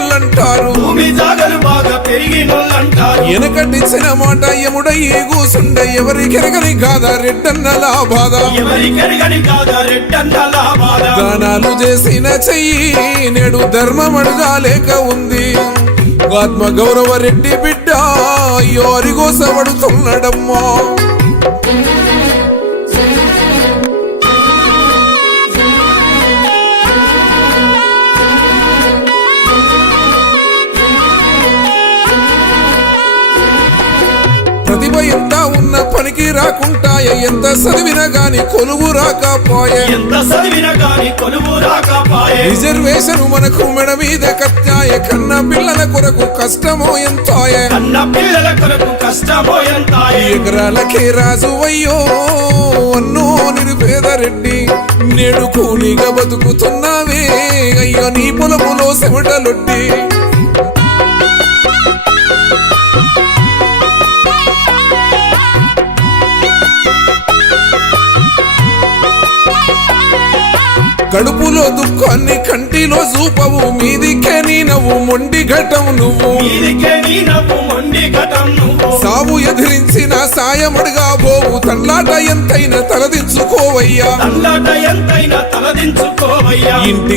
పెరిగినోళ్ళంటారు, భూమి జాగలు బాగా పెరిగినోళ్ళంటారు. వెనకటిచ్చిన మాట ఎముడయ్యి కూసుండ ఎవరికెరగని కాదా రెడ్డన్నలా బాధ, ఎవరికెరగని కాదా రెడ్డన్నలా బాధ. దానాలు చేసిన చెయ్యి నేడు ధర్మం అడగాలేక ఉంది. ఆత్మ గౌరవ రెడ్డి బిడ్డ అయ్యో అరిగోసపడుతున్నాడమ్మా. ప్రతిభ ఎంత ఉన్న పనికి రాకుంటాయ, ఎంత చదివినా గాని కొలువు రాకపోయే, ఎంత చదివినా గాని కొలువు రాకపోయే. రిజర్వేషన్ మనకు మెడ మీద కట్టాయ, కన్న పిల్లల కొరకు కష్టమో ఎంతాయే, కన్న పిల్లల కొరకు కష్టమో ఎంతాయే. ఎకరాలకే రాజు అయ్యో అన్నో నిరుపేద రెడ్డి, నేడు కూలీగా బతుకుతున్నావే అయ్యో నీ పొలములో సెమటలొడ్డి. కడుపులో దుఃఖాన్ని కంటిలో చూపవు, మీదికే నీ నవ్వు మొండి ఘటం నువ్వు, సావు ఎదిరించిన సాయమడుగా పోవు, తన్లాట ఎంతైనా తలదించుకోవయ్యా, తలదించుకోవయ్యా. ఇంటి